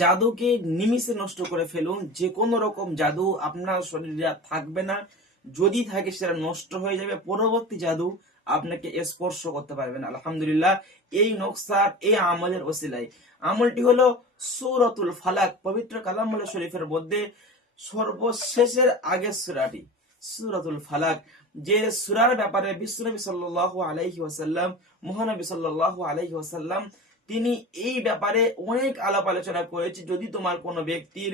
জাদুকে নিমিষে নষ্ট করে ফেলুন। যে কোনো রকম জাদু আপনার শরীরে আর থাকবে না, যদি থাকে সেটা নষ্ট হয়ে যাবে। পরবর্তী জাদু আপনাকে স্পর্শ করতে পারবে না। আলহামদুলিল্লাহ, এই নকশার এই আমলের ওসিলায়, আমলটি হলো সূরাতুল ফালাক। পবিত্র কালামুল্লাহ শরীফের মধ্যে সর্বশেষের আগের সূরাটি সূরাতুল ফালাক, যে সূরার ব্যাপারে বিশ্বনবী সাল্লাল্লাহু আলাইহি ওয়াসাল্লাম, মহানবী সাল্লাল্লাহু আলাইহি ওয়াসাল্লাম তিনি এই ব্যাপারে অনেক আলাপ আলোচনা করেছে। যদি তোমার কোনো ব্যক্তির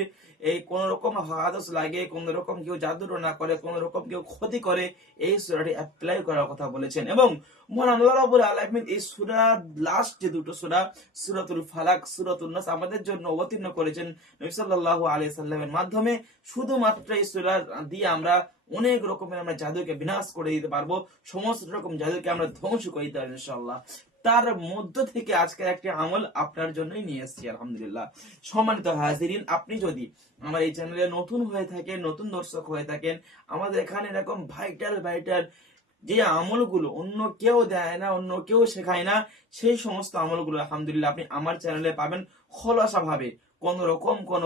এই কোন রকম হাদস লাগে, কোন রকম কেউ জাদু না করে, কোন রকম কেউ ক্ষতি করে, এই সূরাটি অ্যাপ্লাই করার কথা বলেছেন। এবং মহান আল্লাহ রাব্বুল আলামিন এই সূরার লাস্ট যে দুটো সূরা, সূরাতুল ফালাক, সূরাতুন নাস আমাদের জন্য অবতীর্ণ করেছেন নবী সাল্লাল্লাহু আলাইহি সাল্লামের মাধ্যমে। শুধুমাত্র এই সূরা দিয়ে আমরা অনেক রকমের আমরা জাদুকে বিনাশ করে দিতে পারবো, সমস্ত রকম জাদুকে আমরা ধ্বংস করে দিতে পারবো ইনশাআল্লাহ। তার মধ্য থেকে আজকের একটি আমল আপনার জন্যই নিয়ে এসেছি আলহামদুলিল্লাহ। সম্মানিত হাজিরিন, আপনি যদি আমার এই চ্যানেলে নতুন হয়ে থাকেন, নতুন দর্শক হয়ে থাকেন, আমাদের এখানে এরকম ভাইটাল ভাইটাল যে আমলগুলো অন্য কেউ দেয় না, অন্য কেউ শেখায় না, সেই সমস্ত আমলগুলো আলহামদুলিল্লাহ আপনি আমার চ্যানেলে পাবেন খোলাসা ভাবে। কোন রকম কোন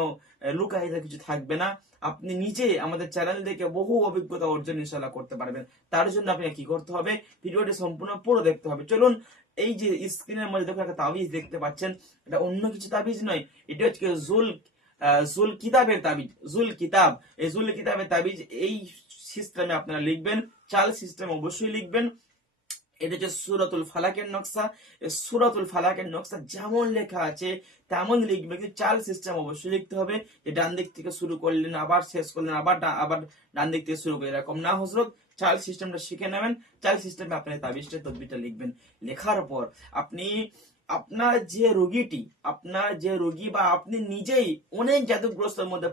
লুকায়িত কিছু থাকবে না। আপনি নিজে আমাদের চ্যানেল দেখে বহু অভিজ্ঞতা অর্জন ইনশাআল্লাহ করতে পারবেন। তার জন্য আপনি কি করতে হবে, ভিডিওটি সম্পূর্ণ পুরো দেখতে হবে। চলুন, এই যে স্ক্রিনের মধ্যে দেখুন একটা তাবিজ দেখতে পাচ্ছেন, এটা অন্য কিছু তাবিজ নয়, এটা হচ্ছে জুল কিতাবের তাবিজ। জুল কিতাব, এই জুল কিতাবের তাবিজ এই সিস্টেমে আপনারা লিখবেন, চাল সিস্টেম অবশ্যই লিখবেন। এটা হচ্ছে সূরাতুল ফালাকের নকশা। এই সূরাতুল ফালাকের নকশা যেমন লেখা আছে তেমন লিখবে, কিন্তু চাল সিস্টেম অবশ্যই লিখতে হবে। যে ডান দিক থেকে শুরু করলেন, আবার শেষ করলেন, আবার ডান দিক থেকে শুরু করলেন, এরকম না হযরত। চাল সিস্টেমটা শিখে নেবেন, চাল সিস্টেমে আপনি তাবিজটা তদবিরটা লিখবেন। লেখার পর আপনি আপনার যে রোগী বা আপনি নিজেই অনেক জাদুগ্রস্তের মধ্যে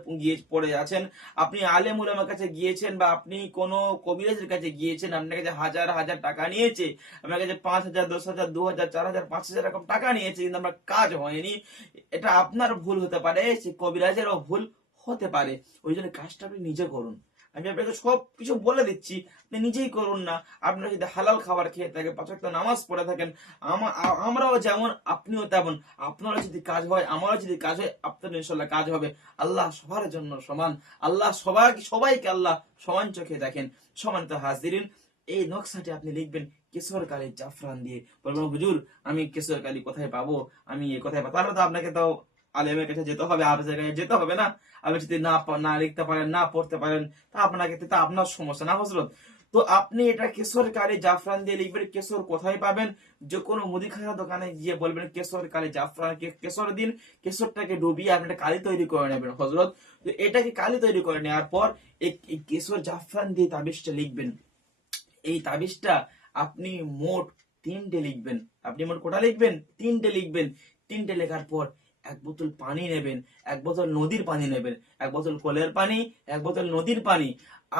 পড়ে আছেন, আপনি আলেম উলামার কাছে গিয়েছেন বা আপনি কোনো কবিরাজের কাছে গিয়েছেন, আপনার কাছে হাজার হাজার টাকা নিয়েছে, আপনার কাছে 5,000, 10,000, 2,000, 4,000, 5,000 এরকম টাকা নিয়েছে, কিন্তু আমার কাজ হয়নি। এটা আপনার ভুল হতে পারে, সে কবিরাজেরও ভুল হতে পারে। ওই জন্য কাজটা আপনি নিজে করুন। আমি আপনাকে সব কিছু বলে দিচ্ছি, আপনি নিজেই করুন না। আপনারা যদি হালাল খাবার খেয়ে থাকেন, 5 ওয়াক্ত নামাজ পড়ে থাকেন, আমরাও যেমন আপনিও তেমন, আপনারও যদি কাজ হয়, আমারও যদি কাজ হয়, আপনার ইনশাআল্লাহ কাজ হবে। আল্লাহ সবার জন্য সমান, আল্লাহ সবাইকে আল্লাহ সমান চোখে দেখেন। সমান্ত হাজিরিন, এই নকশাটি আপনি লিখবেন কেশর কালি জাফরান দিয়ে। বলবেন হুজুর, আমি কেশর কালি কোথায় পাবো, আমি এ কোথায় পাবো? তাহলে তো আপনাকে তো আলেমের কাছে যেতে হবে, আর জায়গায় যেতে হবে না। আপনি যদি না লিখতে পারেন, না পড়তে পারেন, তা আপনার সমস্যা না হযরত। তো আপনি এটা কেশর কালি জাফরান দিয়ে লিখবেন। কেশর কোথায় পাবেন? যে কোনো মুদিখানা দোকানে গিয়ে বলবেন কেশর কালি জাফরান, কেশর দিন। কেশরটাকে ডুবিয়ে আপনি একটা কালি তৈরি করে নেবেন হযরত। তো এটাকে কালি তৈরি করে নেওয়ার পর এই কেশর জাফরান দিয়ে তাবিজটা লিখবেন। এই তাবিজটা আপনি মোট 3টে লিখবেন। আপনি মোট কটা লিখবেন? 3টে লিখবেন। 3টে লেখার পর 1 বোতল পানি নেবেন, 1 বোতল নদীর পানি নেবেন, 1 বোতল কলের পানি, 1 বোতল নদীর পানি,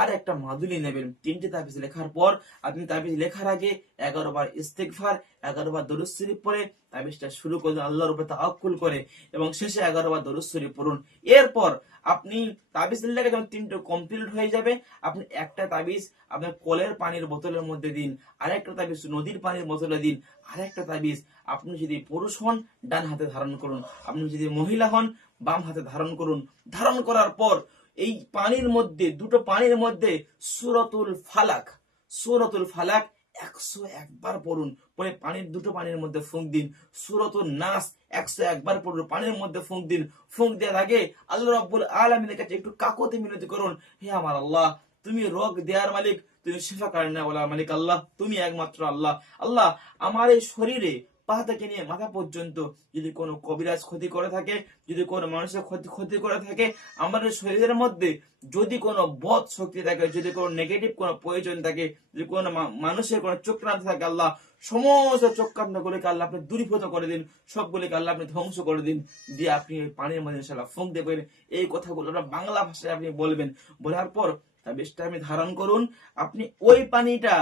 আর একটা মাদুলি নেবেন। 3টে তাবিজ লেখার পর আপনি তাবিজ লেখার আগে 11 বার ইস্তিগফার, 11 বার দরুদ শরীফ পড়ে তাবিজটা শুরু করুন আল্লাহর উপর তাওয়াক্কুল করে, এবং শেষে 11 বার দরুদ শরীফ পড়ুন। এরপর আপনি তাবিজ লেখা যখন 3টে কমপ্লিট হয়ে যাবে, আপনি একটা তাবিজ আপনার কলের পানির বোতলের মধ্যে দিন, আরেকটা তাবিজ নদীর পানির বোতলে দিন, আরেকটা তাবিজ আপনি যদি পুরুষ হন ডান হাতে ধারণ করুন, আপনি যদি মহিলা হন বাম হাতে ধারণ করুন। ধারণ করার পর এই পানির মধ্যে, দুটো পানির মধ্যে সূরাতুল ফালাক 101 বার পড়ুন। পরে দুটো পানির মধ্যে ফুঁক দিন। সূরাতুন নাস 101 বার পড়ুন, পানির মধ্যে ফুঁক দিন। ফুঁক দেওয়ার আগে আল্লাহ রাব্বুল আলামিনের কাছে একটু কাকুতি মিনতি করুন, হে আমার আল্লাহ, তুমি রোগ দেওয়ার মালিক, তুমি শিফা কারণে বলার মালিক আল্লাহ, তুমি একমাত্র আল্লাহ। আল্লাহ, আমার এই শরীরে পা থেকে নিয়ে মাথা পর্যন্ত যদি কোনো কবিরাজ ক্ষতি করে থাকে, যদি কোনো মানুষের ক্ষতি করে থাকে, আমাদের শরীরের মধ্যে যদি কোনো বদ শক্তি থাকে, যদি কোনো নেগেটিভ কোনো প্রয়োজন থাকে, যদি কোনো মানুষের কোনো চক্রান্ত থাকে, আল্লাহ সমস্ত চক্রান্তগুলিকে আল্লাহ আপনি দূরীভূত করে দিন, সবগুলিকে আল্লাহ আপনি ধ্বংস করে দিন। দিয়ে আপনি পানির মধ্যে ইনশাআল্লাহ ফুঁক দেবেন। এই কথাগুলো বাংলা ভাষায় আপনি বলবেন। বলার পর তাবিজটা আপনি ধারণ করুন। আপনি ওই পানিটা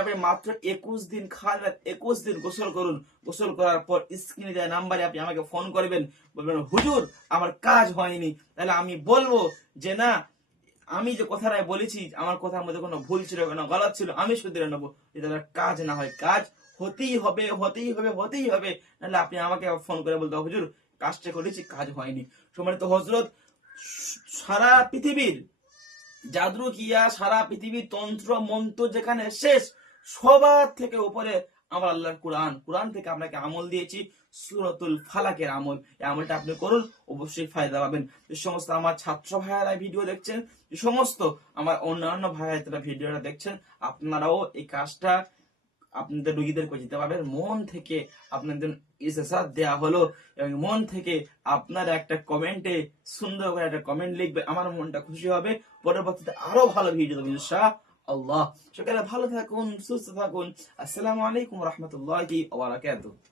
আপনি মাত্র 21 দিন খান, 21 দিন গোসল করুন। গোসল করার পর স্ক্রিনে দেওয়া নাম্বারে আপনি আমাকে ফোন করবেন, বলবেন হুজুর আমার কাজ হয়নি। তাহলে আমি বলবো যে না, আমি যে কথাটা বলেছি আমার কথার মধ্যে কোনো ভুল ছিল, কোনো গলত ছিল, আমি শুধরে নেবো। যদি কাজ না হয়, কাজ হতেই হবে। নাহলে আপনি আমাকে ফোন করে বলতে হুজুর কাজটা করেছি, কাজ হয়নি। সম্মানিত হযরত, সারা পৃথিবীর জাদু কিয়া, সারা পৃথিবীর তন্ত্র মন্ত্র যেখানে শেষ, সবার থেকে উপরে আমার আল্লাহর কোরআন। কোরআন থেকে আপনাকে আমল দিয়েছি, সূরাতুল ফালাকের আমল। এই আমলটা আপনি করুন, অবশ্যই ফায়দা পাবেন। যে সমস্ত আমার ছাত্র ভাইয়েরা ভিডিও দেখছেন, যে সমস্ত আমার অন্যান্য ভাইয়েরা ভিডিওটা দেখছেন, আপনারাও এই কাজটা আপনাদের রোগীদেরকে দিতে পারবেন। মন থেকে আপনাদের ইজাজাত দেয়া হলো, এবং মন থেকে আপনারা একটা কমেন্টে সুন্দর করে একটা কমেন্ট লিখবে, আমার মনটা খুশি হবে। পরবর্তীতে আরো ভালো ভিডিও দেবো ইনশাআল্লাহ। সকালে ভালো থাকুন, সুস্থ থাকুন। আসসালামু আলাইকুম ওয়া রাহমাতুল্লাহি ওয়া বারাকাতুহু।